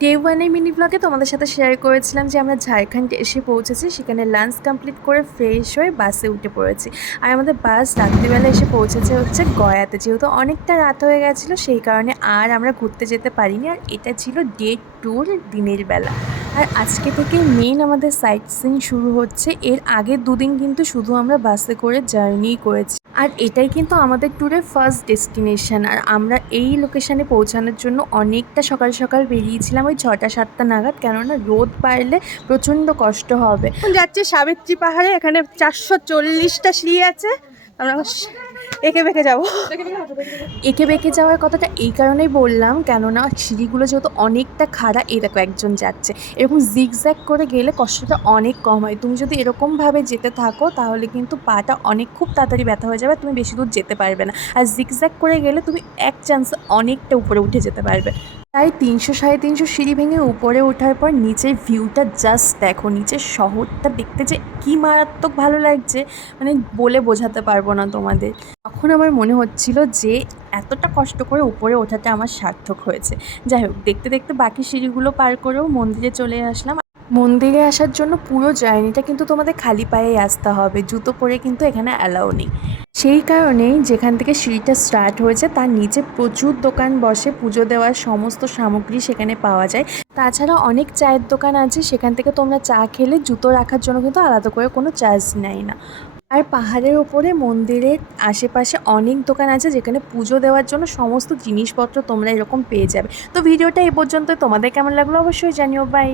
Day ওয়ানে mini ব্লগে তোমাদের সাথে শেয়ার করেছিলাম যে আমরা ঝাড়খণ্ড এসে পৌঁছেছি, সেখানে লাঞ্চ কমপ্লিট করে ফ্রেশ হয়ে বাসে উঠে পড়েছি। আর আমাদের বাস রাত্রিবেলা এসে পৌঁছেছে হচ্ছে গয়াতে, যেহেতু অনেকটা রাত হয়ে গেছিলো সেই কারণে আর আমরা ঘুরতে যেতে পারিনি। আর এটা ছিল ডে ট্যুর দিনের বেলা। আর আজকে থেকে মেইন আমাদের সাইট সিইং শুরু হচ্ছে। এর আগের দুদিন কিন্তু শুধু আমরা বাসে করে জার্নি করেছি। আর এটাই কিন্তু আমাদের ট্যুরের ফার্স্ট ডেস্টিনেশন। আর আমরা এই লোকেশানে পৌঁছানোর জন্য অনেকটা সকাল সকাল বেরিয়েছিলাম, ওই 6টা-7টা নাগাদ, কেননা রোদ বাড়লে প্রচণ্ড কষ্ট হবে। যাচ্ছে সাবিত্রী পাহাড়ে, এখানে 440টা সিঁড়ি আছে, আমরা এঁকে বেঁকে যাবো। এঁকে বেঁকে যাওয়ার কথাটা এই কারণেই বললাম, কেননা সিঁড়িগুলো যেহেতু অনেকটা খাড়া। এই দেখো একজন যাচ্ছে, এরকম জিগজ্যাগ করে গেলে কষ্টটা অনেক কম হয়। তুমি যদি এরকমভাবে যেতে থাকো তাহলে কিন্তু পাটা খুব তাড়াতাড়ি ব্যথা হয়ে যাবে, তুমি বেশি দূর যেতে পারবে না। আর জিগজ্যাগ করে গেলে তুমি এক চান্সে অনেকটা উপরে উঠে যেতে পারবে। তাই 300-350 সিঁড়ি ভেঙে উপরে ওঠার পর নিচের ভিউটা জাস্ট দেখো, নিচের শহরটা দেখতে যে কী মারাত্মক ভালো লাগছে, মানে বলে বোঝাতে পারবো না তোমাদের। তখন আমার মনে হচ্ছিল যে এতটা কষ্ট করে উপরে ওঠাটা আমার সার্থক হয়েছে। যাই হোক, দেখতে দেখতে বাকি সিঁড়িগুলো পার করেও মন্দিরে চলে আসলাম। মন্দিরে আসার জন্য পুরো জার্নিটা কিন্তু তোমাদের খালি পায়েই আসতে হবে, জুতো পরে কিন্তু এখানে অ্যালাউ নেই। সেই কারণেই যেখান থেকে সিঁড়িটা স্টার্ট হয়েছে তার নিচে প্রচুর দোকান বসে, পুজো দেওয়ার সমস্ত সামগ্রী সেখানে পাওয়া যায়। তাছাড়া অনেক চায়ের দোকান আছে, সেখান থেকে তোমরা চা খেলে জুতো রাখার জন্য কিন্তু আলাদা করে কোনো চার্জ নেয় না। আর পাহাড়ের ওপরে মন্দিরের আশেপাশে অনেক দোকান আছে যেখানে পুজো দেওয়ার জন্য সমস্ত জিনিসপত্র তোমরা এরকম পেয়ে যাবে। তো ভিডিওটা এই পর্যন্ত, তোমাদের কেমন লাগলো অবশ্যই জানিও। বাই।